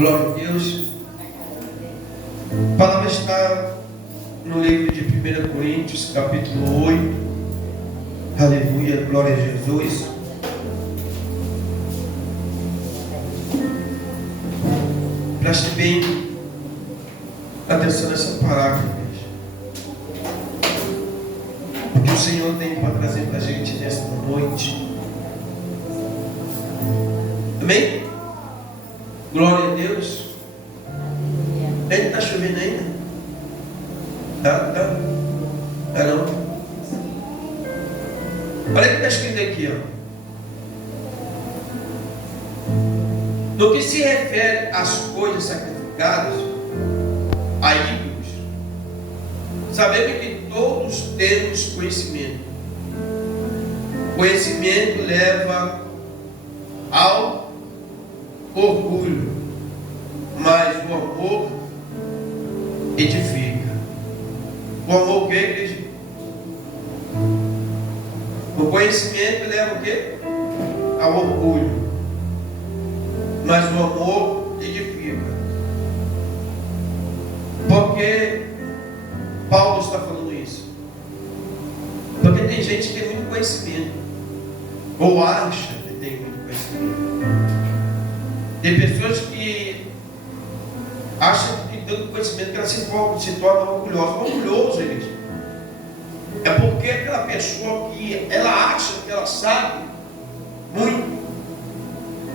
Glória a Deus. A palavra está no livro de 1 Coríntios, capítulo 8. Aleluia, glória a Jesus. Preste bem atenção nessa palavra, igreja. O que o Senhor tem para trazer para a gente nesta noite. Amém? Glória a Deus. Ainda está chovendo ainda? Tá? Não. Olha o que está escrito aqui, ó. No que se refere às coisas sacrificadas a ídolos, sabemos que todos temos conhecimento. Conhecimento leva ao orgulho, mas o amor edifica. O amor o que, igreja? O conhecimento leva o que? Ao orgulho, mas o amor edifica. Porque Paulo está falando isso? Porque tem gente que tem muito conhecimento, ou acha que tem muito conhecimento. Tem pessoas que acham que tem tanto conhecimento que ela se torna orgulhosa. Orgulhoso, igreja, é porque aquela pessoa que ela acha que ela sabe muito,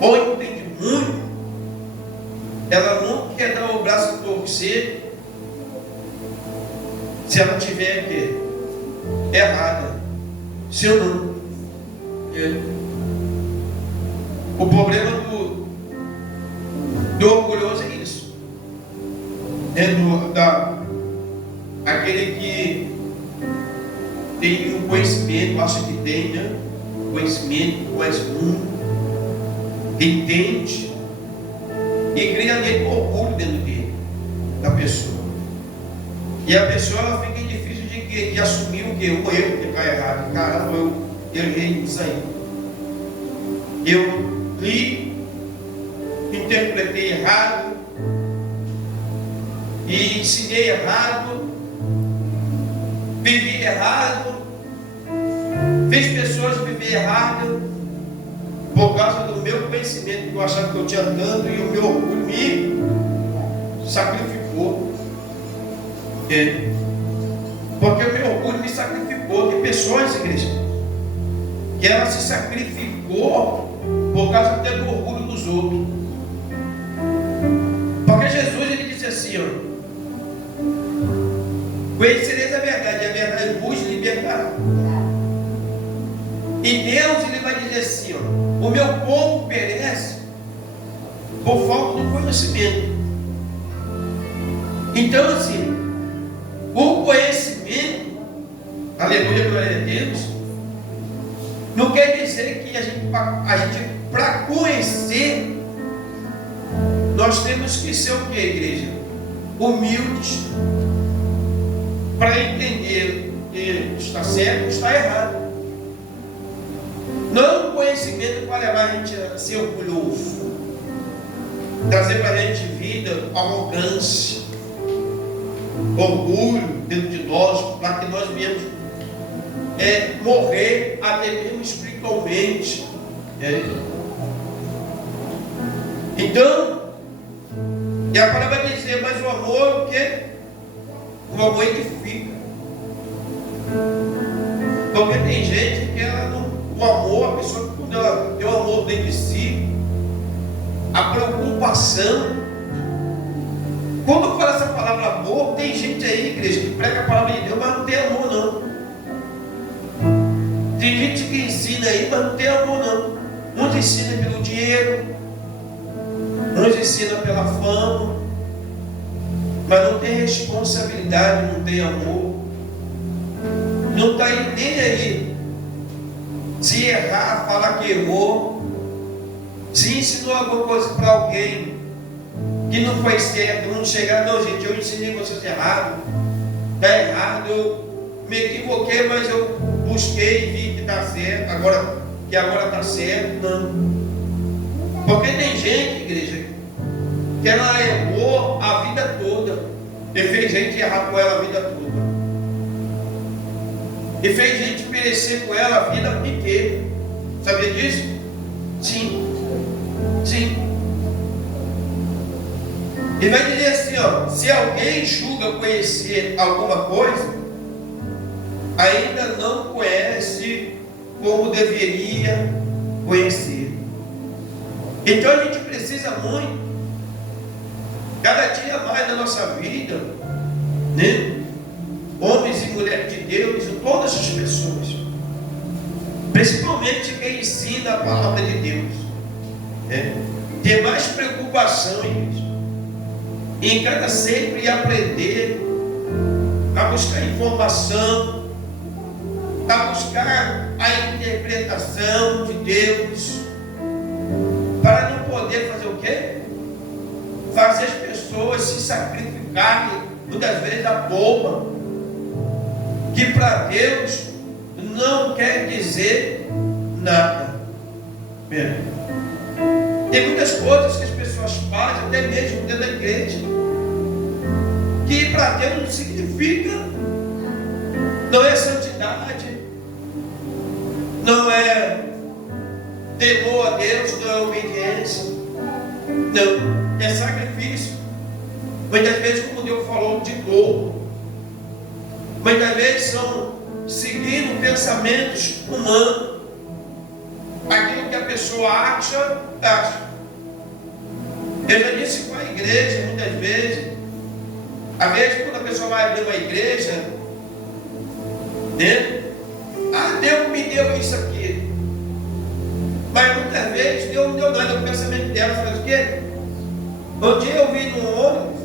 ou entende muito, ela não quer dar o braço a torcer se ela tiver que errada, se ou não. O problema do orgulhoso é isso. Aquele que tem um conhecimento, acha que tem, né? Conhecimento, conhece muito, entende, e cria meio orgulho dentro dele, da pessoa. E a pessoa ela fica difícil de assumir o que? O erro que está errado. Caramba, eu errei isso aí. Eu li, interpretei errado, e ensinei errado, vivi errado, fiz pessoas viver errado por causa do meu conhecimento, que eu achava que eu tinha tanto, e o meu orgulho me sacrificou. Porque o meu orgulho me sacrificou. Tem pessoas, igreja, que ela se sacrificou por causa do orgulho dos outros. Porque Jesus, ele disse assim, ó: conhecereis a verdade vos libertará. E Deus, ele vai dizer assim, ó: o meu povo perece por falta do conhecimento. Então, assim, o conhecimento, aleluia, glória a Deus, não quer dizer que a gente para conhecer, nós temos que ser o que, igreja? Humildes, para entender que está certo, está errado. Não o conhecimento para levar a gente a ser orgulhoso, trazer para a gente vida, arrogância, orgulho dentro de nós, para que nós viemos morrer até mesmo espiritualmente. Então, e a palavra vai dizer, mas o amor o quê? O amor edifica. Porque tem gente que ela não, o amor, a pessoa quando ela tem o amor dentro de si, a preocupação. Quando fala essa palavra amor, tem gente aí, igreja, que prega a palavra de Deus, mas não tem amor não. Tem gente que ensina aí, mas não tem amor não. Uns ensinam pelo dinheiro, uns ensinam pela fama, mas não tem responsabilidade, não tem amor, não está nem aí. Se errar, falar que errou. Se ensinou alguma coisa para alguém que não foi certo, não chegar, não, gente, eu ensinei vocês errado, está errado, eu me equivoquei, mas eu busquei e vi que está certo, agora está certo. Não. Porque tem gente, igreja, que ela errou a vida toda, e fez gente errar com ela a vida toda, e fez gente perecer com ela a vida inteira. Sabia disso? Sim. E vai dizer assim, ó: se alguém julga conhecer alguma coisa, ainda não conhece como deveria conhecer. Então a gente precisa muito, cada dia mais na nossa vida, né? Homens e mulheres de Deus, todas as pessoas, principalmente quem ensina a palavra de Deus, né? Ter mais preocupação em cada sempre aprender, a buscar informação, a buscar a interpretação de Deus, para não poder fazer o quê? Fazer as pessoas se sacrificarem, muitas vezes a boba, que para Deus não quer dizer nada. Tem muitas coisas que as pessoas fazem, até mesmo dentro da igreja, que para Deus não significa, não é santidade, não é temor a Deus, não é obediência, não, é sacrifício. Muitas vezes, como Deus falou, de dor. Muitas vezes são seguindo pensamentos humanos, aquilo que a pessoa acha. Eu já disse com a igreja muitas vezes, às vezes quando a pessoa vai abrir uma igreja, né? Deus me deu isso aqui, mas muitas vezes Deus não deu nada. O pensamento dela faz o quê? Um dia eu vi num ônibus,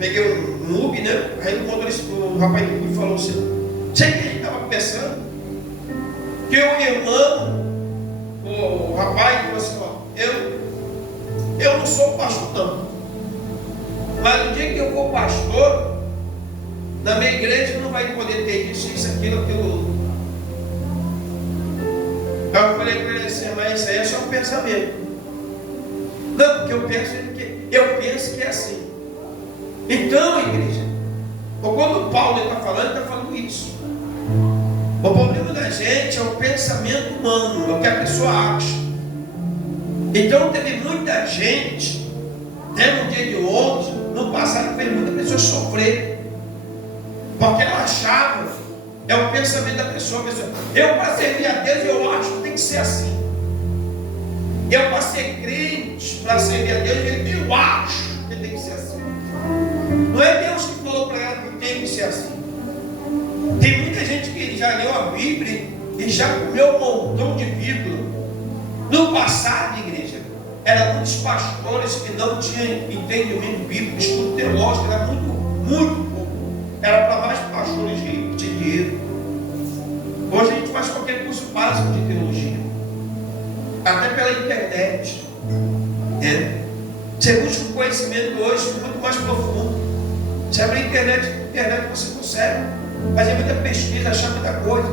peguei um Uber, né? Aí o rapaz do Uber falou assim: sei que a gente estava pensando que o irmão, o rapaz falou assim: ó, eu não sou pastor não, mas no dia que eu for pastor, na minha igreja não vai poder ter isso, aquilo. Eu falei para ele assim: mas isso aí é só um pensamento. Não, porque eu penso que é assim. Então, igreja, quando Paulo está falando isso. O problema da gente é o pensamento humano, é o que a pessoa acha. Então teve muita gente, até no dia de hoje, no passado, fez muita pessoa sofrer, porque ela achava, é o pensamento da pessoa, eu para servir a Deus, eu acho que tem que ser assim. Eu para ser crente, para servir a Deus, eu acho que tem que ser assim. Não é Deus que falou para ela que tem que ser assim. Tem muita gente que já leu a Bíblia e já comeu um montão de vírgula. No passado, igreja, eram muitos pastores que não tinham entendimento bíblico, estudo teológico, era muito pouco. Era para mais pastores de dinheiro. Hoje a gente faz qualquer curso básico de teologia, até pela internet. Você busca um conhecimento hoje muito mais profundo. Você abre a internet você consegue fazer muita pesquisa, achar muita coisa.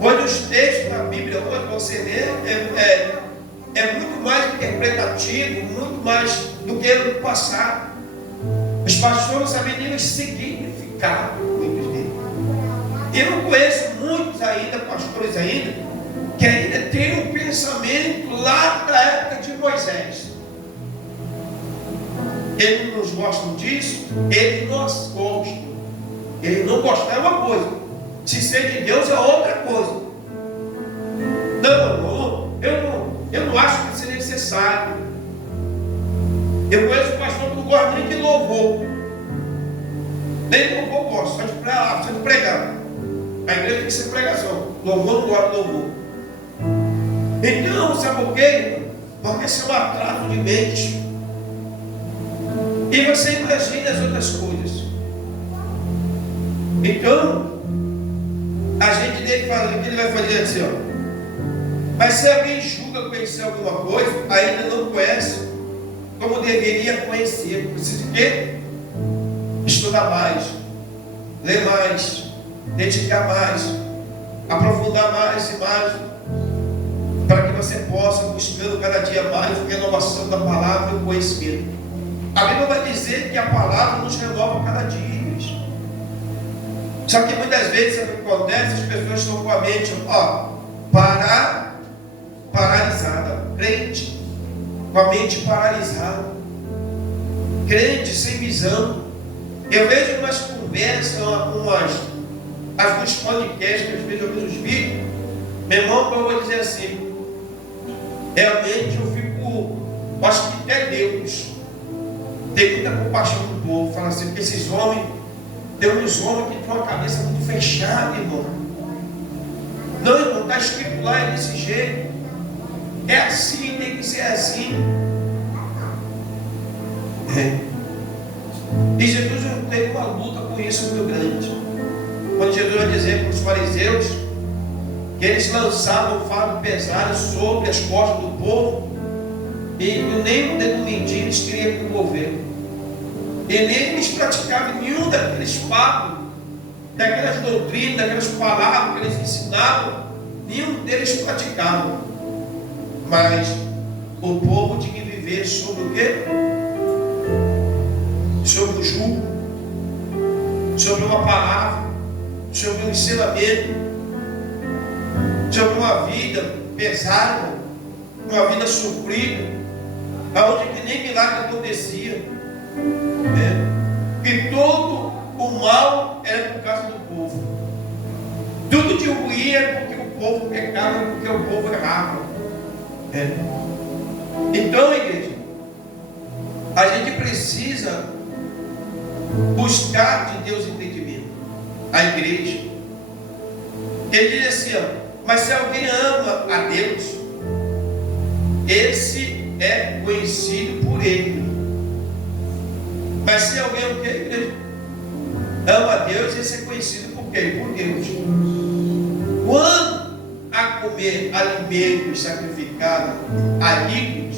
Hoje os textos da Bíblia, hoje você lê, é muito mais interpretativo, muito mais do que no passado. Os pastores sabiam significar muitos deles. Eu não conheço muitos ainda, pastores ainda, que ainda tem um pensamento lá da época de Moisés. Eles não gostam disso, eles não gostam. Eles não gostam é uma coisa, se ser de Deus é outra coisa. Eu não acho que seja necessário. Eu conheço um pastor que não gosta nem de louvor. Nem de louvor gosta, só de pregar. A igreja tem que ser pregação. Louvor não gosta de louvor. Então, sabe por quê? Porque isso é um atraso de mente. E você imagina as outras coisas. Então, a gente tem que fazer o que ele vai fazer assim, ó. Mas se alguém julga conhecer alguma coisa, ainda não conhece como deveria conhecer. Precisa de quê? Estudar mais, ler mais, dedicar mais, aprofundar mais e mais, para que você possa buscando cada dia mais a renovação da palavra e o conhecimento. A Bíblia vai dizer que a palavra nos renova cada dia. Só que muitas vezes o que acontece, as pessoas estão com a mente paralisada. Crente com a mente paralisada. Crente sem visão. Eu vejo umas conversas, alguns podcasts, que às vezes eu vejo os vídeos. Meu irmão, eu vou dizer assim, realmente eu acho que até Deus tem muita compaixão do povo. Fala assim, porque esses homens, tem uns homens que têm uma cabeça muito fechada, irmão. Não, irmão, está escrito lá, é desse jeito. É assim, tem que ser assim. E Jesus teve uma luta com isso muito grande. Quando Jesus vai dizer para os fariseus que eles lançavam um fardo pesado sobre as costas do povo, e nem o dedo mindinho eles queriam envolver. E nem eles praticavam nenhum daqueles papos, daquelas doutrinas, daquelas palavras que eles ensinavam, nenhum deles praticavam. Mas o povo tinha que viver sobre o quê? Sobre o jugo, sobre uma palavra, sobre um ensinamento, sobre uma vida pesada, uma vida sofrida, aonde que nem milagre acontecia. Que todo o mal era por causa do povo. Tudo de ruim era porque o povo pecava, porque o povo errava. Então, igreja, a gente precisa buscar de Deus entendimento. A igreja, ele diz assim, mas se alguém ama a Deus, esse é conhecido por ele. Mas se alguém o que, igreja? Ama a Deus, esse é conhecido por quê? Por Deus. Quando a comer alimentos sacrificados a ídolos,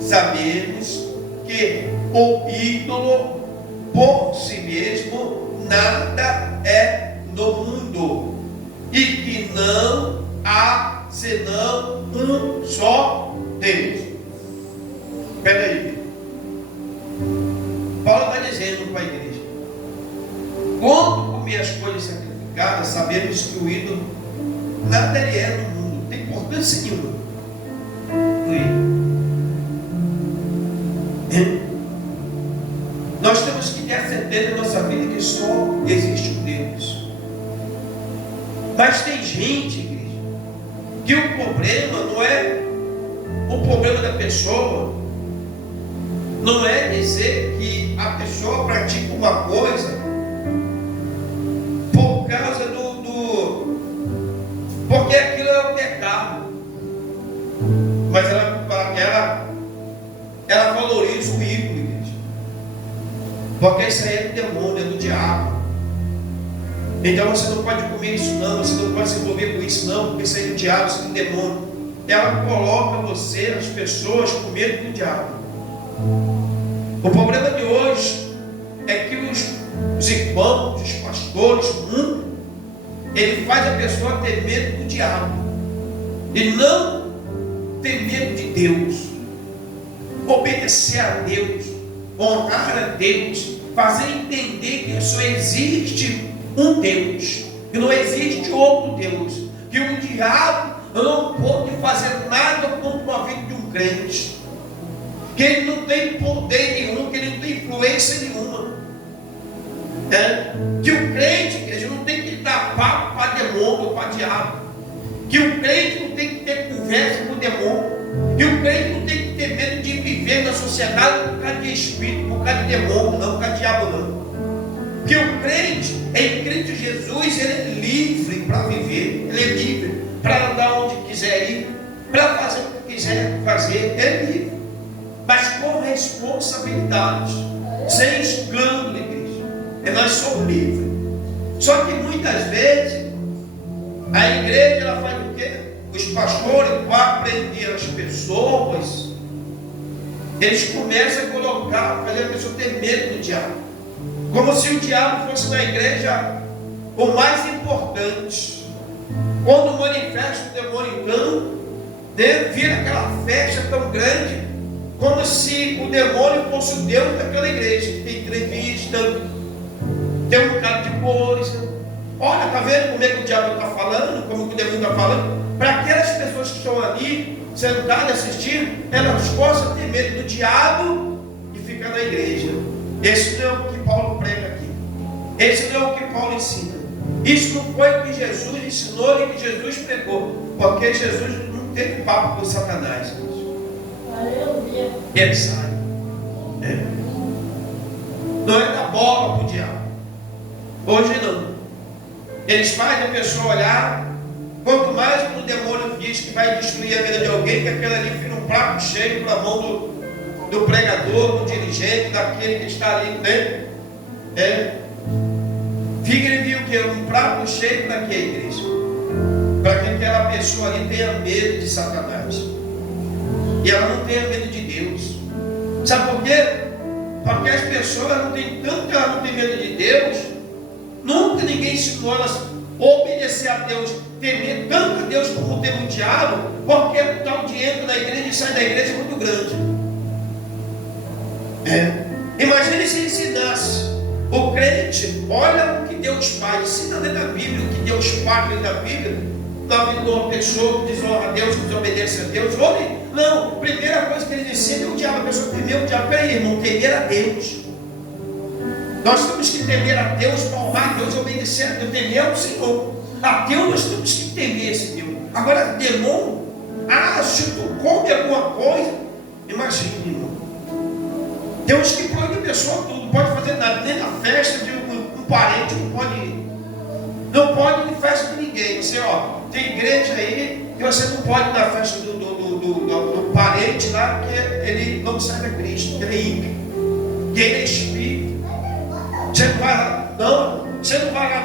sabemos que o ídolo por si mesmo nada é no mundo, e que não há senão um só Deus. Espera aí. Paulo está dizendo para a igreja: quando comer as coisas sacrificadas, sabemos que o ídolo nada ele é no mundo, não tem importância nenhuma. Nós temos que ter a certeza na nossa vida que só existe um Deus. Mas tem gente, igreja, que o problema não é o problema da pessoa, não é dizer que a pessoa pratica uma coisa por causa porque aquilo é o pecado, mas ela valoriza o ídolo, igreja, porque isso aí é do demônio, é do diabo. Então você não pode comer isso não, você não pode se envolver com isso não, porque isso aí é do diabo, isso é do demônio. Ela coloca você, as pessoas, com medo do diabo. O problema de hoje é que os irmãos, os pastores, o mundo, ele faz a pessoa ter medo do diabo e não ter medo de Deus. Obedecer a Deus, honrar a Deus, fazer entender que só existe um Deus, que não existe outro Deus, que o diabo não pode fazer nada contra a vida de um crente, que ele não tem poder nenhum, que ele não tem influência nenhuma, que o crente, igreja, não tem que dar papo para demônio ou para diabo, que o crente não tem que ter conversa com o demônio, que o crente não tem que ter medo de viver na sociedade por causa de espírito, por causa de demônio, não por causa de diabo não. Que o crente, em Cristo Jesus, ele é livre para viver, ele é livre para andar onde quiser ir, para fazer o que quiser fazer, ele é livre, mas com responsabilidade, sem escândalo, igreja. E nós somos livres. Só que muitas vezes a igreja ela faz o quê? Os pastores, para aprender as pessoas, eles começam a colocar, fazer a pessoa ter medo do diabo, como se o diabo fosse na igreja o mais importante. Quando manifesta o demônio, então, vira aquela festa tão grande, com como se o demônio fosse o Deus daquela igreja, que tem entrevista, tem um bocado de coisa. Olha, está vendo como é que o diabo está falando, como que o demônio está falando? Para aquelas pessoas que estão ali, sentadas, assistindo, elas possam ter medo do diabo e ficar na igreja. Esse não é o que Paulo prega aqui. Esse não é o que Paulo ensina. Isso não foi o que Jesus ensinou e que Jesus pregou. Porque Jesus não teve papo com Satanás. Ele sai. Não é dar bola para o diabo. Hoje não. Eles fazem a pessoa olhar. Quanto mais o demônio diz que vai destruir a vida de alguém, que aquele ali vira um prato cheio para a mão do pregador, do dirigente, daquele que está ali, né? Fica ele viu que é um prato cheio para que a igreja? Para que aquela pessoa ali tenha medo de Satanás. E ela não tenha medo de Deus. Sabe por quê? Porque as pessoas não têm tanto que elas não têm medo de Deus. Nunca ninguém ensinou elas a obedecer a Deus, temer tanto a Deus como tem o diabo, porque o tal de entra na igreja e sai da igreja é muito grande. Imagine se ensinasse o crente, olha o que Deus faz, ensina dentro da Bíblia, o que Deus faz dentro da Bíblia, na vida de uma pessoa que desonra a Deus, que desobedece a Deus. Não, a primeira coisa que ele ensina é o diabo, a pessoa temer o diabo. Peraí, irmão, temer a Deus. Nós temos que temer a Deus, para honrar a Deus e obedecer a Deus, temer ao Senhor. A Deus nós temos que temer esse Deus. Agora, demônio, se tu come alguma coisa, imagine, irmão. Deus que proíbe a pessoa tudo, não pode fazer nada, nem na festa de um parente, não pode ir. Não pode ir em festa de ninguém. Você, tem igreja aí que você não pode ir na festa do parente lá, porque ele não serve a Cristo, ele é ímpio, que ele é espírito. Você não vai lá,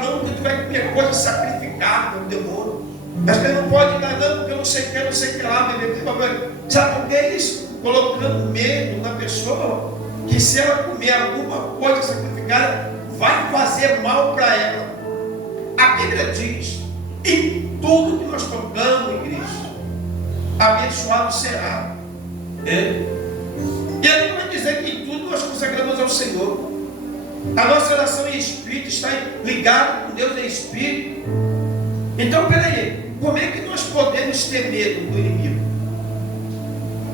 não, porque tu vai comer coisa sacrificada no demônio. Mas ele não pode ir lá, não, porque eu não sei o que lá, beber. Sabe por que é isso? Colocando medo na pessoa, que se ela comer alguma coisa sacrificada, vai fazer mal para ela. A Bíblia diz, em tudo que nós tocamos, igreja, abençoado será. E ele não vai dizer que em tudo nós consagramos ao Senhor. A nossa oração em espírito está ligada com Deus em espírito. Então, peraí, como é que nós podemos ter medo do inimigo?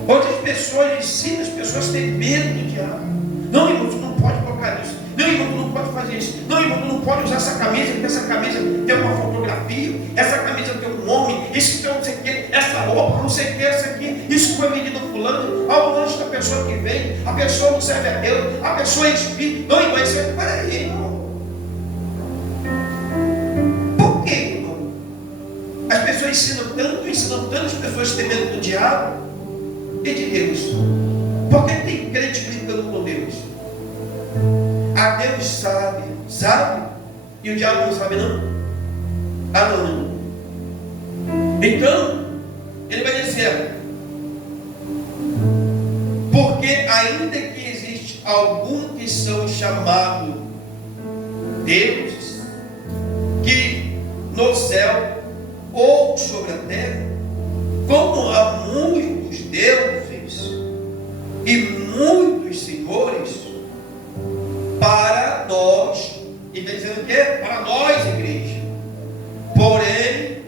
Outras pessoas ensinam as pessoas a ter medo do diabo. Não, irmão, tu não pode tocar nisso. Não, irmão, tu não pode fazer isso. Não, irmão, tu não pode usar essa camisa, porque essa camisa tem uma fotografia, essa camisa tem um nome, isso tem não sei o que, essa roupa, não sei o que, essa aqui, isso foi vendido fulano, ao lanche da pessoa que vem, a pessoa não serve a Deus, a pessoa é espírito. Não, irmão, isso é. Peraí, irmão. Por que, irmão? As pessoas ensinam tanto as pessoas a ter medo do diabo e de Deus. Por que tem crente brincando com Deus? A Deus sabe, e o diabo não sabe não? Não. Então, ele vai dizer, porque ainda que existe algum que são chamados deuses, que no céu ou sobre a terra, como há muitos deuses e muitos senhores, para nós, e está dizendo o quê? Para nós, igreja. Porém,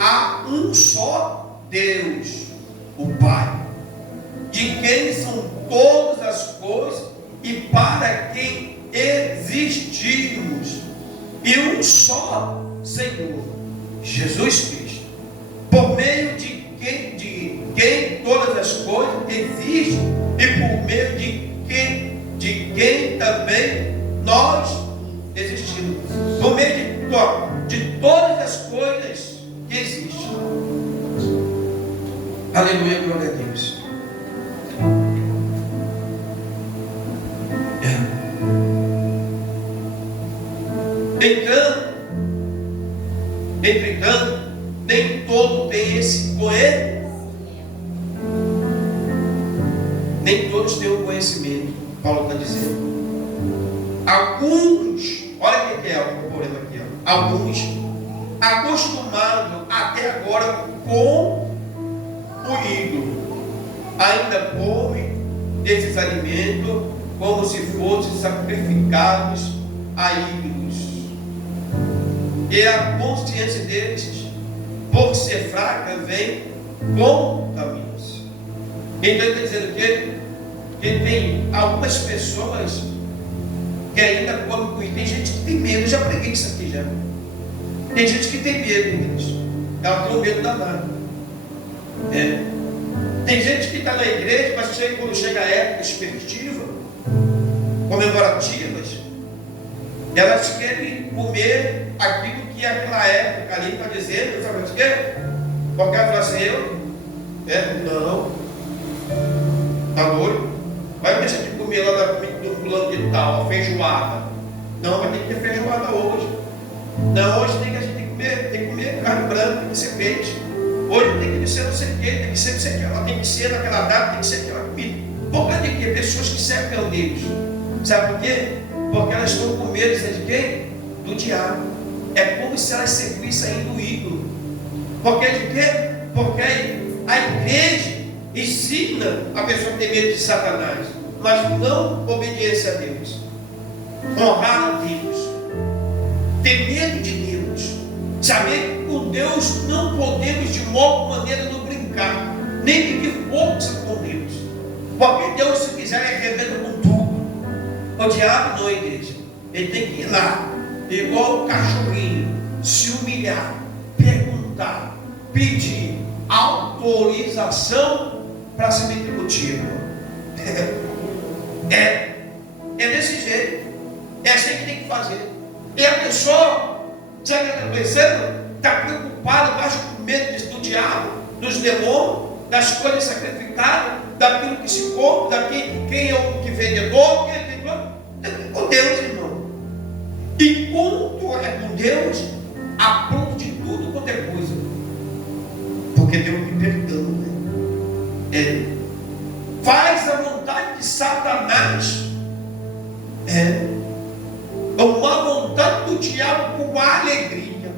há um só Deus, o Pai, de quem são todas as coisas e para quem existimos, e um só Senhor, Jesus Cristo, por meio de quem todas as coisas existem e por meio de quem também nós existimos, por meio de todas as coisas que existem. Aleluia, glória a Deus. Entretanto, nem todo tem esse conhecimento. Nem todos têm o conhecimento. Paulo está dizendo. Alguns, olha o que é o problema aqui, alguns acostumados até agora com o ídolo, ainda comem eles alimento como se fossem sacrificados a ídolos. E a consciência deles, por ser fraca, vem contamina-se. Então ele está dizendo que tem algumas pessoas que ainda comem com isso. Tem gente que tem medo, eu já preguei isso aqui já. Tem gente que tem medo, igreja. Ela tem um medo danado. Tem gente que está na igreja, mas quando chega a época expeditiva, comemorativas, elas querem comer aquilo que aquela época ali está dizendo, sabe o quê? Porque ela fala assim, não, está doido? Vai deixar de comer lá do fulano de tal, a feijoada. Não, vai ter que ter feijoada hoje. Não, hoje tem que comer carne branca, tem que ser peixe. Hoje tem que ser não sei o quê, tem que ser não sei o quê. Ela tem que ser naquela data, tem que ser aquela comida. Por causa de quê? Pessoas que servem a Deus. Sabe por quê? Porque elas estão com medo de quem? Do diabo. É como se elas servissem ainda o ídolo. Porque de quê? Porque a igreja ensina a pessoa a ter medo de Satanás, mas não obediência a Deus, honrar a Deus, ter medo de Deus, saber que com Deus não podemos de modo maneira não brincar, nem pedir força com Deus, porque Deus, se quiser, arrebenta com tudo. O diabo não, igreja, ele tem que ir lá, igual o cachorrinho, se humilhar, perguntar, pedir autorização para se meter contigo. É desse jeito. É assim que tem que fazer. E a pessoa, sabe o que está pensando? Está preocupada mais com medo do diabo, dos demônios, das coisas sacrificadas, daquilo que se come, quem é o que vendedor, quem é com Deus, irmão. E quando é com Deus, apronta de tudo quanto é coisa. Porque Deus me perdoa. Faz a vontade de Satanás. Uma vontade do diabo com alegria,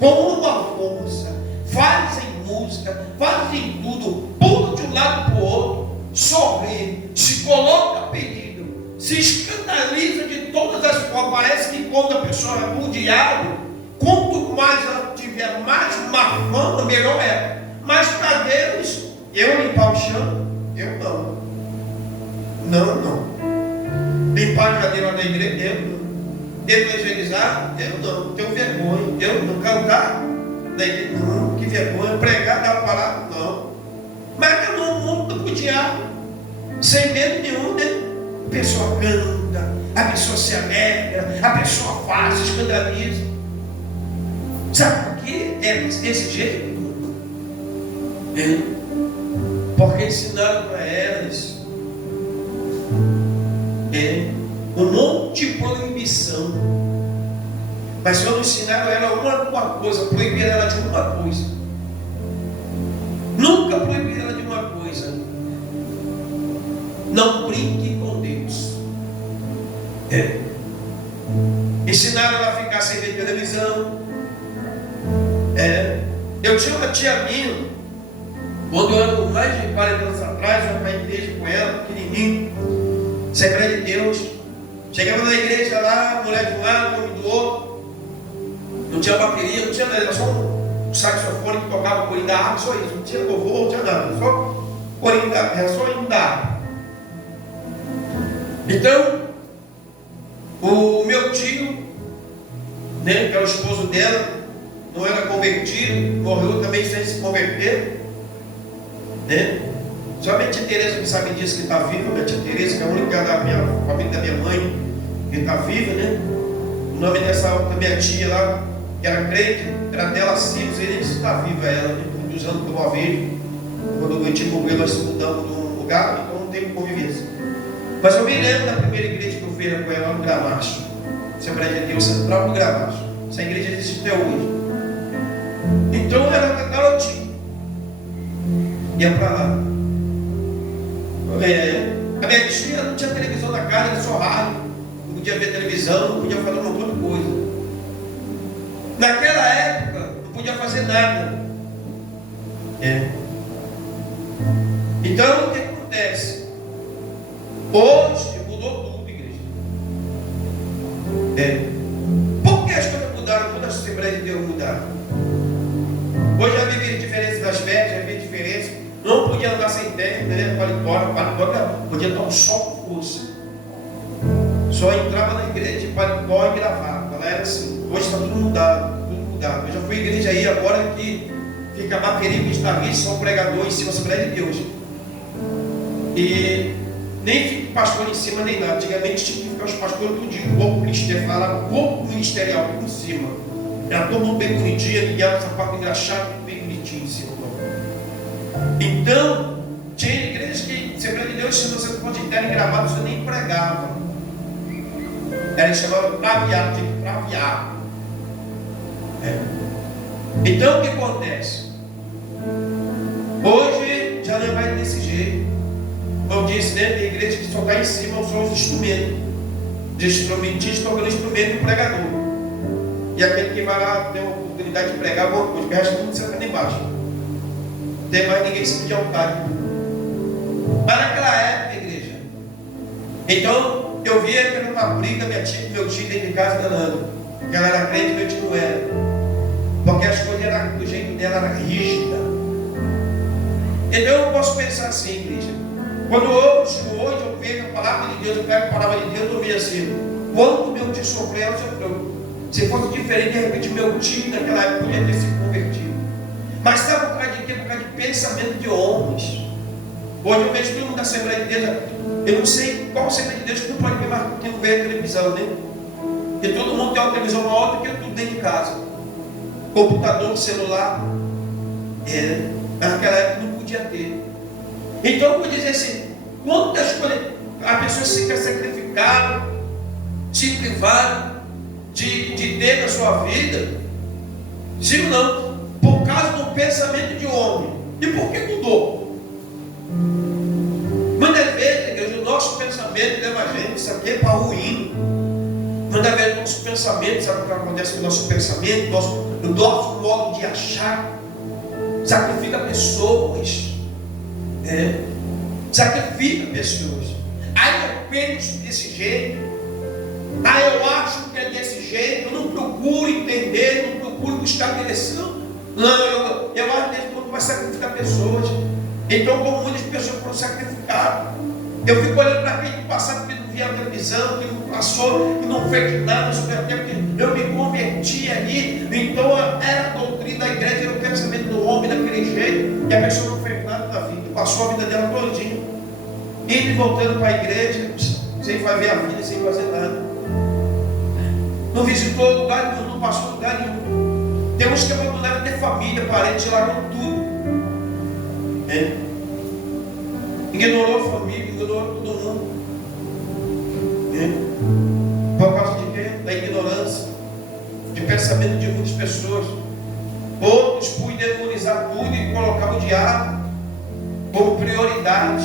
com uma força. Fazem música, fazem tudo, pula de um lado para o outro, sorri, se coloca pedido, se escandaliza de todas as formas. Parece que quando a pessoa é o diabo, quanto mais ela tiver mais má fama, melhor é. Mas para Deus, eu limpar o chão, eu não. Limpar a cadeira da igreja, eu não. Evangelizar, eu não. Tenho vergonha, eu não. Cantar da igreja, não. Que vergonha. Pregar, dar uma palavra, não. Mas eu não monto para o diabo, sem medo nenhum, né? A pessoa canta, a pessoa se alegra, a pessoa faz, se escandaliza. Sabe por quê? É desse jeito. Porque ensinaram para elas um monte de proibição, mas só não ensinaram ela uma coisa, proibiram ela de uma coisa. Nunca proibiram ela de uma coisa: não brinque com Deus. Ensinaram ela a ficar sem ver televisão. Eu tinha uma tia minha, quando eu era mais de 40 anos atrás, eu ia para a igreja com ela, pequenininho, Assembleia de Deus. Chegava na igreja lá, mulher de um lado, homem do outro. Não tinha bateria, não tinha nada, era só um saxofone que tocava o corinho da água, só isso. Não tinha louvor, não tinha nada, só corinho da água, era só indo da água. Então, o meu tio, né, que era o esposo dela, não era convertido, morreu também sem se converter. Só a minha tia Teresa que sabe disso, que está viva. Minha tia Teresa, que é a única da minha família, da minha mãe, que está viva, né? O nome dessa outra minha tia lá, que era crente, era dela Cílios, ele está viva ela, né? Muitos anos que eu não a vejo. Quando o meu tio morreu, nós se mudamos de um lugar, então não tem convivência. Mas eu me lembro da primeira igreja que eu fui com ela no Gramacho, Assembleia de Deus Central do Gramacho. Essa igreja existe até hoje. Então eu era garotinho, ia para lá. A minha tia não tinha televisão na casa, era só rádio, não podia ver televisão, não podia fazer um montão de coisa. Naquela época não podia fazer nada. Então o que acontece? Hoje mudou tudo, igreja. Por que as coisas mudaram? Quando as Assembleias de Deus mudaram? Hoje já havia diferença das festas, já havia diferença. Não podia andar sem terra, né? Paletó, podia dar um sol com força. Só entrava na igreja de paletó e gravata. Ela era assim. Hoje está tudo mudado, tudo mudado. Eu já fui à igreja aí agora que fica bateria, guitarrista, só um pregador em cima da Assembleia de Deus. E nem fica pastor em cima nem nada. Antigamente tinha que ficar os pastores tudo de corpo ministerial, corpo ministerial em cima. Era todo mundo bem bonitinho, ligado, sapato engraxado, bem bonitinho em cima. Então, tinha igrejas que, Assembleia de Deus, se você pode ter gravado, você nem pregava. Era chamado traviar, tinha que traviar. Então, o que acontece? Hoje já não é mais desse jeito. Como disse, né? Tem igreja que só está em cima só os instrumentos. Os instrumentistas tocando instrumento do pregador. E aquele que vai lá ter a oportunidade de pregar alguma coisa, que o resto tudo senta embaixo. Não tem mais ninguém em cima de altar. Mas naquela época, igreja, então eu via que era uma briga, meu tio dentro de casa danando. Porque ela era crente e meu tio não era. Porque as coisas eram, do jeito dela era rígida. Então eu posso pensar assim, igreja. Quando hoje eu pego a palavra de Deus, eu pego a palavra de Deus, eu vejo assim: quando meu tio sofreu, ela sofreu. Se fosse diferente, de repente meu tio naquela época podia ter se convertido. Mas sabe por causa de quê? Por causa de pensamento de homens. Hoje eu vejo todo mundo da Assembleia de Deus. Eu não sei qual Assembleia de Deus que não pode ver mais porque não vê a televisão, né? Porque todo mundo tem uma televisão maior do que tudo dentro de casa. Computador, celular. Naquela época não podia ter. Então eu vou dizer assim: quantas coisas a pessoa se quer sacrificar, se privar de ter na sua vida, sim ou não, por causa do pensamento de homem. E por que mudou? Muitas vezes, igreja, o nosso pensamento leva a gente, sabe o que? Para ruim. Muitas vezes o nosso pensamento, sabe o que acontece com o nosso pensamento, o nosso modo de achar, sacrifica pessoas. Sacrifica pessoas. Aí eu penso desse jeito. Eu acho que é desse jeito. Eu não procuro entender, não procuro buscar direção. Não, eu acho que todo mundo vai sacrificar pessoas. Então, como muitas pessoas foram sacrificadas, eu fico olhando para aquele do passado que não via a televisão, que não passou, que não fez nada sobre a terra, que eu me converti ali. Então, era a doutrina da igreja, era o pensamento do homem daquele jeito, e a pessoa não fez nada da vida, passou a vida dela todinha, indo e voltando para a igreja, sem fazer a vida, sem fazer nada. Não visitou lugar nenhum, não passou lugar nenhum. Tem uns que abandonaram até família, parentes, largaram tudo. Ignorou a família, ignorou todo mundo. Por causa de quê? Da ignorância, de pensamento de muitas pessoas. Outros por demonizar tudo e colocar o diabo como prioridade.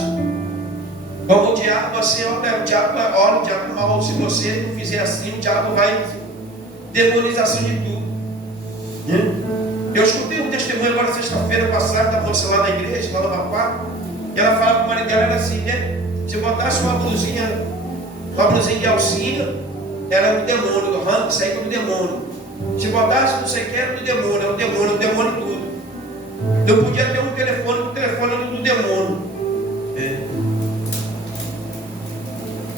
Como o diabo, assim, olha, o diabo mal, se você não fizer assim, o diabo vai demonização de tudo. Eu escutei um testemunho agora sexta-feira passada, da moça lá na igreja, lá no Amapá, e ela falava com o marido dela, era assim, né? Se botasse uma blusinha de alcinha, era do demônio, do rango, isso aí é do demônio. Se botasse não sei o que, era do demônio, era o demônio tudo. Eu podia ter um telefone, o telefone era do demônio.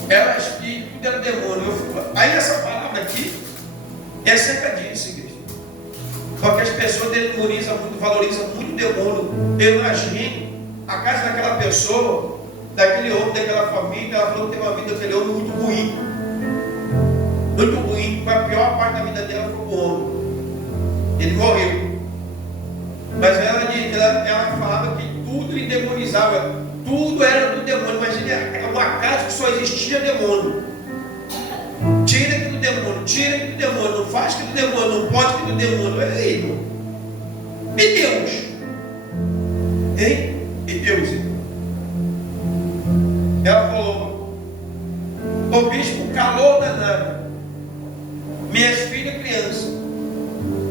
Ela que tudo era demônio. Aí essa palavra aqui é acerca disso, igreja. Porque as pessoas demonizam muito, valorizam muito o demônio. Eu imagino a casa daquela pessoa, daquele homem, daquela família, ela falou que teve uma vida daquele homem muito ruim. Muito ruim. Foi a pior parte da vida dela, foi o homem. Ele morreu. Mas ela falava que tudo lhe demonizava. Tudo era do demônio. Mas ele era uma casa que só existia demônio. Tira aqui do demônio, tira aqui do demônio, não faz aqui do demônio, não pode aqui do demônio. Ei, irmão. E Deus? Hein? E Deus? Ela falou: o bispo, calor danado. Minhas filhas crianças.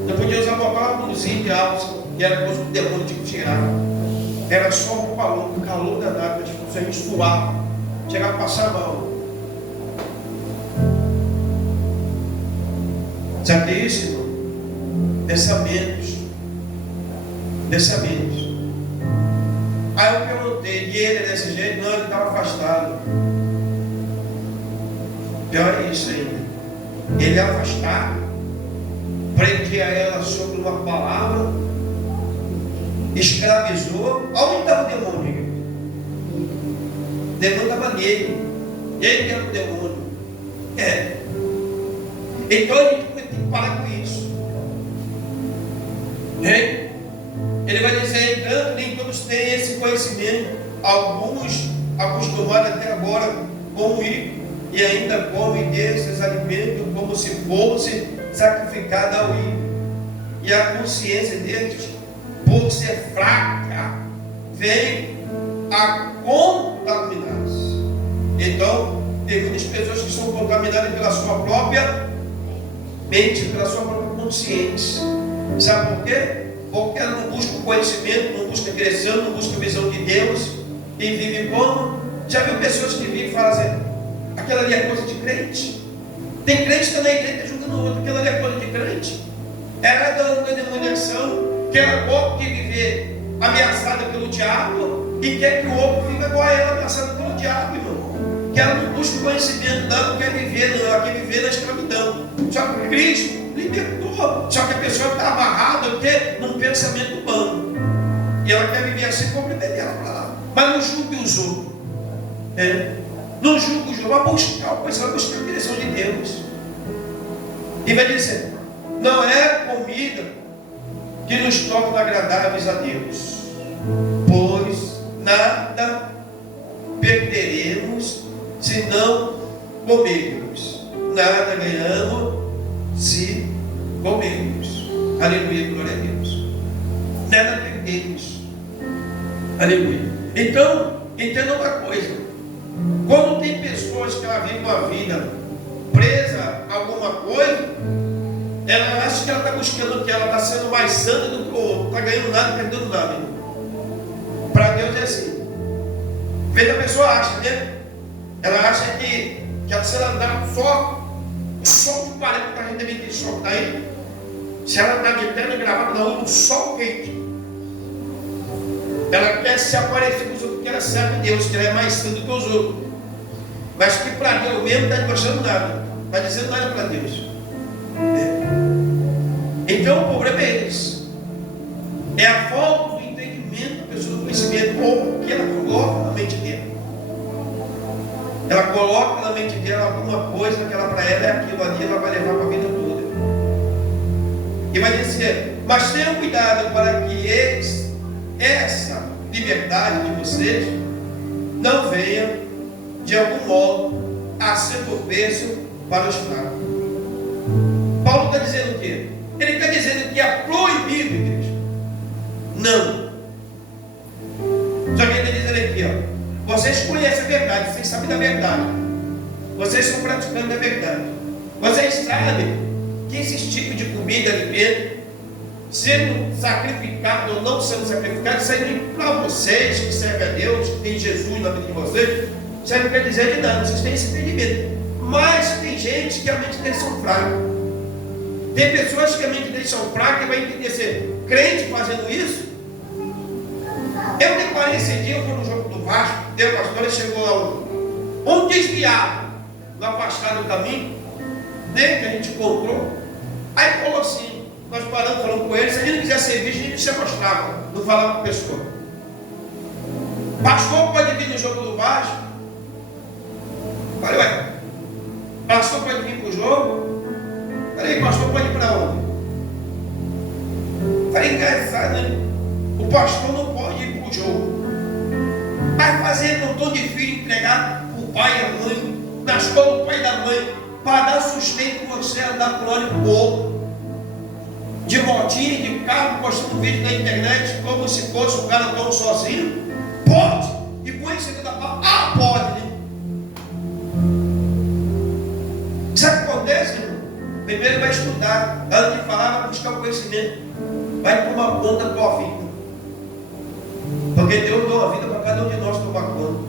Eu podia usar uma blusinha de alça, que era coisa do demônio de tirar. Era só um calor danado, a gente suava. chegar a passar mal. Sabe o que é isso, irmão? Pensamentos. Pensamentos. Aí eu perguntei, e ele é desse jeito? Não, ele estava afastado. Pior é isso ainda. Ele é afastado, prendia ela sobre uma palavra, escravizou. Onde estava o demônio? O demônio estava nele. Ele era o demônio. Então a gente tem que parar com isso. Ele vai dizer, entanto, nem todos têm esse conhecimento. Alguns acostumados até agora com o ídolo e ainda comem desses alimentos como se fosse sacrificado ao ídolo. E a consciência deles, por ser fraca, vem a contaminar-se. Então, tem muitas pessoas que são contaminadas pela sua própria mente, pela sua própria consciência. Sabe por quê? Porque ela não busca o conhecimento, não busca a direção, não busca a visão de Deus e vive como? Já viu pessoas que vivem e falam assim, aquela ali é coisa de crente? Tem crente que está na igreja julgando o outro, aquela ali é coisa de crente? Ela é da demoniação, que ela gosta de viver ameaçada pelo diabo e quer que o outro fique igual a ela, ameaçada pelo diabo, irmão. Que ela não busca o conhecimento, não quer viver, não, ela quer viver na escravidão. Só que Cristo libertou, só que a pessoa está amarrada num pensamento humano. E ela quer viver assim como ele ela para lá. Mas não julgue os outros. Não julgue os outros, mas buscar o conhecimento, buscar a direção de Deus. E vai dizer, não é comida que nos torna agradáveis a Deus, pois nada perderemos se não comermos, nada ganhamos se comermos. Aleluia, glória a Deus. Nada perdemos. Aleluia. Então, entenda uma coisa. Quando tem pessoas que ela vivem uma vida presa a alguma coisa, ela acha que ela está buscando o que? Ela está sendo mais santa do que o outro. Está ganhando nada, perdendo nada. Para Deus é assim. Veja, a pessoa acha, né? Ela acha que se ela andar só o sol de 40 para a gente também tem sol daí. Se ela andar de terno e gravata, não, um sol quente. Ela quer se aparecer com os outros, porque ela sabe Deus, que ela é mais santa do que os outros. Mas que para Deus mesmo não está demonstrando nada. Não está dizendo nada para Deus. Então o problema é esse. É a falta do entendimento da pessoa, do conhecimento, ou que ela coloca na mente dela. Ela coloca na mente dela alguma coisa que ela para ela é aquilo ali, ela vai levar para a vida toda. E vai dizer, mas tenham cuidado para que essa liberdade de vocês não venha de algum modo a ser tropeço para os fracos. Paulo está dizendo o quê? Ele está dizendo que é proibido, igreja. Não. Só que ele está dizendo aqui, ó. Vocês conhecem a verdade, vocês sabem da verdade. Vocês são praticantes da verdade. Vocês sabem que esses tipos de comida, alimento, sendo sacrificado ou não sendo sacrificado, serve para vocês que servem a Deus, que tem Jesus na vida de vocês, serve para dizer de nada, vocês têm esse entendimento. Mas tem gente que a mente deles são fraca. Tem pessoas que a mente deles são fraca e vai entender ser crente fazendo isso. Eu deparei esse dia, eu fui no jogo do Vasco, o pastor, ele chegou lá um desviado, no afastado do caminho, né, que a gente encontrou. Aí falou assim, nós paramos falando com ele, se ele não quiser ser visto, a gente se mostrava, não falava com a pessoa. Pastor pode vir no jogo do Vasco? Falei, ué, pastor pode vir para o jogo? Falei, pastor pode ir para onde? Falei, engraçado, né? O pastor não pode ir para o jogo. Vai fazer um montão de filho entregar para o pai e a mãe, na escola do pai e da mãe, para dar sustento para você andar por onde for. De motinha, de carro, postando vídeo na internet, como se fosse um cara tão sozinho. Pode! E põe em cima da palavra. Ah, pode, né? Sabe o que acontece, irmão? Primeiro vai estudar, antes de falar, vai buscar o conhecimento. Vai tomar conta da tua vida. Porque Deus deu a vida para cada um de nós tomar conta.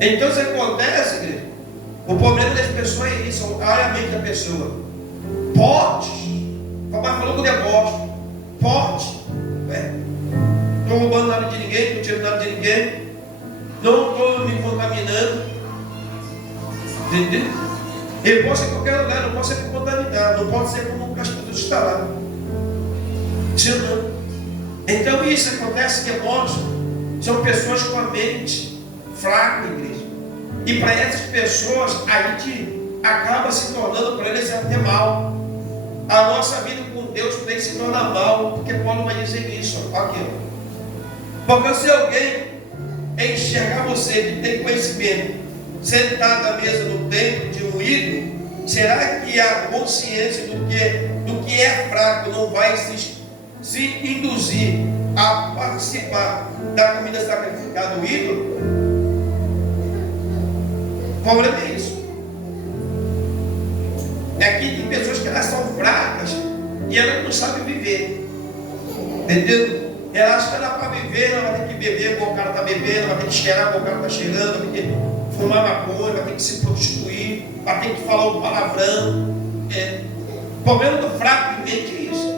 Então isso acontece, igreja. O problema das pessoas é isso, olha a mente da pessoa. Potes, o papai falou com o deboche. Potes, não estou roubando nada de ninguém, não estou tirando nada de ninguém, não estou me contaminando. Entendeu? Ele pode ser em qualquer lugar, não pode ser me contaminar, não pode ser como as pessoas estão lá. Então isso acontece que mostra, são pessoas com a mente fraca, igreja. E para essas pessoas, a gente acaba se tornando para eles até mal. A nossa vida com Deus tem que se tornar mal, porque Paulo vai dizer isso, aqui, ó. Porque se alguém enxergar você que tem conhecimento, sentado à mesa no templo de um ídolo, será que a consciência do que é fraco não vai se induzir a participar da comida sacrificada do ídolo? O problema é isso. É que tem pessoas que elas são fracas e elas não sabem viver. Entendeu? Ela acha que ela para viver, ela vai ter que beber como o cara está bebendo, ela vai ter que cheirar como o cara está cheirando, vai ter que fumar maconha, vai ter que se prostituir, vai ter que falar um palavrão. O problema do fraco de mente é isso.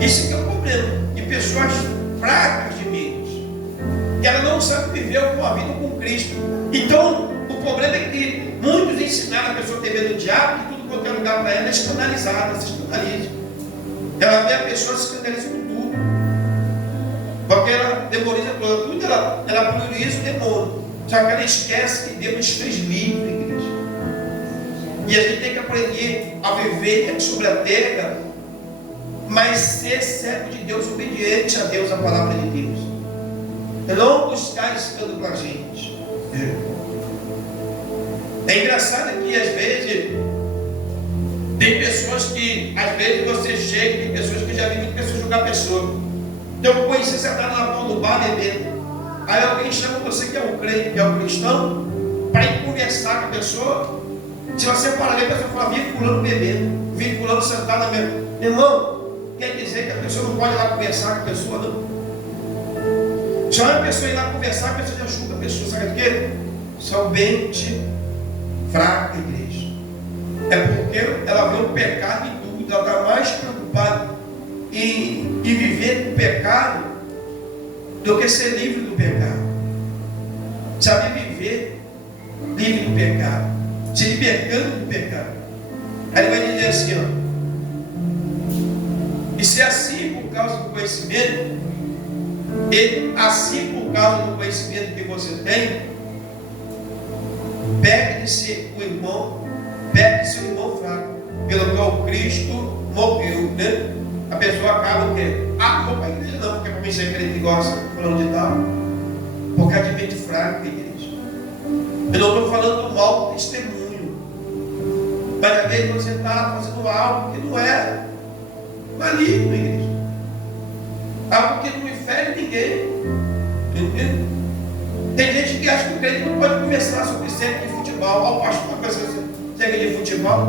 Isso que é o problema. De pessoas fracas de mente. Que ela não sabe viver uma vida com Cristo. Então, o problema é que muitos ensinaram a pessoa a ter medo do diabo, que tudo quanto é lugar para ela é escandalizada, se escandaliza. Ela vê a pessoa se escandaliza com tudo. Porque ela demoniza tudo, ela prioriza o demônio. Só que ela esquece que Deus nos fez livre, igreja. E a gente tem que aprender a viver sobre a terra, mas ser servo de Deus, obediente a Deus, a palavra de Deus. E não buscar escândalo para a gente. É engraçado que às vezes tem pessoas que, às vezes você chega, tem pessoas que já vi muitas pessoas julgar a pessoa. Então eu conheci sentado na porta do bar bebendo. Aí alguém chama você que é um crente, que é um cristão, para ir conversar com a pessoa. Se você parar ali, a pessoa fala, vi fulano bebendo, vi fulano sentado na minha. Meu irmão, quer dizer que a pessoa não pode ir lá conversar com a pessoa, não. Só a pessoa ir lá conversar, a pessoa já julga a pessoa, sabe o quê? Somente fraca, igreja. É porque ela vê o pecado em tudo, ela está mais preocupada em viver com o pecado do que ser livre do pecado. Saber viver livre do pecado, se libertando do pecado. Aí ele vai dizer assim, ó, e se assim por causa do conhecimento, e assim por causa do conhecimento que você tem, perde-se o irmão, perde-se o irmão fraco, pelo qual Cristo morreu, né? A pessoa acaba o quê? Ah, não vou para a igreja não, porque para mim ser crente gosta, falando de tal. Porque é de mente fraca, igreja. Eu não estou falando do mau testemunho. Mas às vezes você está fazendo algo que não é maligno, igreja. Algo que não me fere ninguém. Entendeu? Tem gente que acha que o crente não pode conversar sobre segue de futebol. O pastor vai conversar sobre segue de futebol.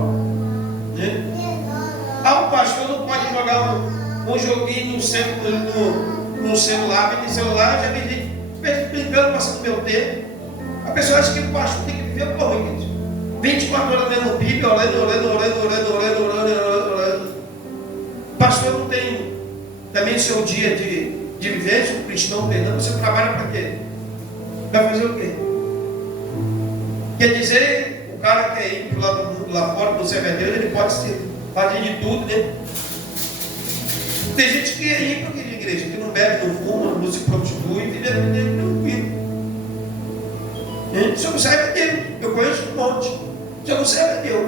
Né? O pastor não pode jogar um joguinho no celular, vem de celular, já vem gente brincando, passando meu tempo. A pessoa acha que o pastor tem que viver por isso. 24 horas lendo Bíblia, orando. O pastor não tem também o seu dia de vivência, o cristão tem, não. Você trabalha para quê? Vai fazer o quê? Quer dizer, o cara que é ir lá do mundo, lá fora, no serventeiro, ele pode fazer de tudo, né? Tem gente que é ir para a igreja, que não bebe, não fuma, não se prostitui, vive tranquilo. Você não serve a Deus. Eu conheço um monte. Você não serve a Deus.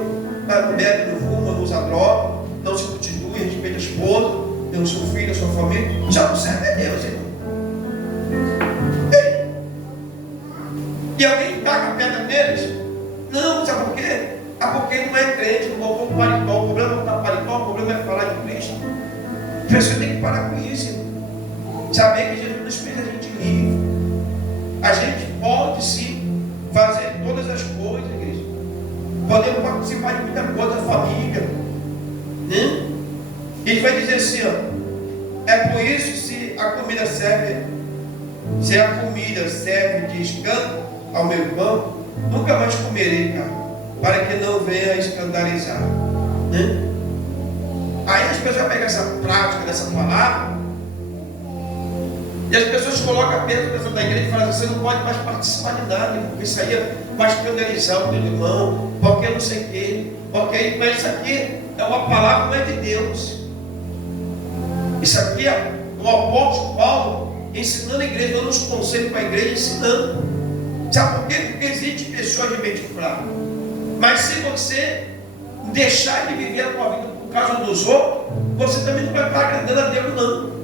Mas não bebe, não fuma, não usa droga, não se prostitui, respeita a esposa, tem o seu filho, a sua família. Você não serve a Deus, irmão. E alguém taca a pedra neles? Não, sabe por quê? Porque não é crente, não vou paletó. O problema não está paletó, o problema é falar de Cristo. A pessoa tem que parar com isso, irmão. Saber que Jesus nos fez a gente livre. A gente pode sim fazer todas as coisas, igreja. Podemos participar de muita coisa da família. Né? E ele vai dizer assim, ó, é por isso se a comida serve Se a comida serve de escândalo ao meu irmão, nunca mais comerei, cara, para que não venha escandalizar, né? Aí as pessoas pegam essa prática dessa palavra e as pessoas colocam perto da igreja e falam assim: você não pode mais participar de nada, porque isso aí vai escandalizar o meu irmão, porque não sei o quê, porque, mas isso aqui é uma palavra, não é de Deus. Isso aqui é o apóstolo Paulo ensinando a igreja, dando uns conselhos para a igreja, ensinando. Sabe por quê? Porque existe pessoas de mente fraca. Mas se você deixar de viver a tua vida por causa dos outros, você também não vai estar agradando a Deus, não.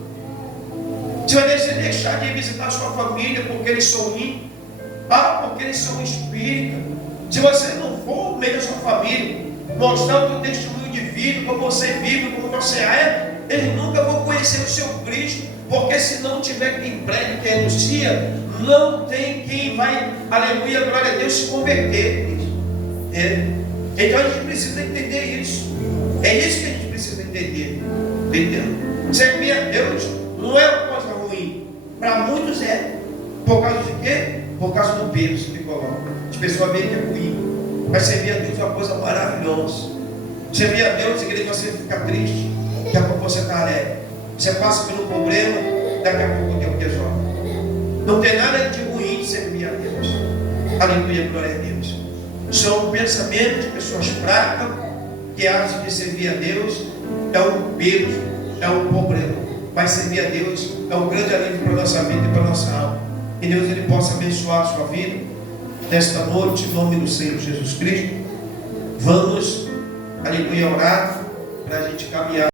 Se você deixar de visitar a sua família porque eles são ruins, porque eles são espíritas, se você não for no meio da sua família, mostrar o teu testemunho de vida, como você vive, como você é, eles nunca vão conhecer o seu Cristo, porque se não tiver quem pregue, quem anuncia, não tem quem vai, aleluia, glória a Deus, se converter. Então a gente precisa entender isso. É isso que a gente precisa entender. Entendeu? Servir a Deus não é uma coisa ruim. Para muitos é. Por causa de quê? Por causa do peso que coloca. As pessoas veem que é ruim. Mas servir a Deus é uma coisa maravilhosa. Servir a Deus, a igreja, você fica triste. Daqui a pouco você está alegre. Você passa por um problema, daqui a pouco Deus resolve. Não tem nada de ruim de servir a Deus. Aleluia, glória a Deus. São pensamentos de pessoas fracas que acham que servir a Deus é um peso, é um problema. Mas servir a Deus é um grande alívio para a nossa vida e para a nossa alma. Que Deus ele possa abençoar a sua vida nesta noite, em nome do Senhor Jesus Cristo. Vamos, aleluia, orar para a gente caminhar.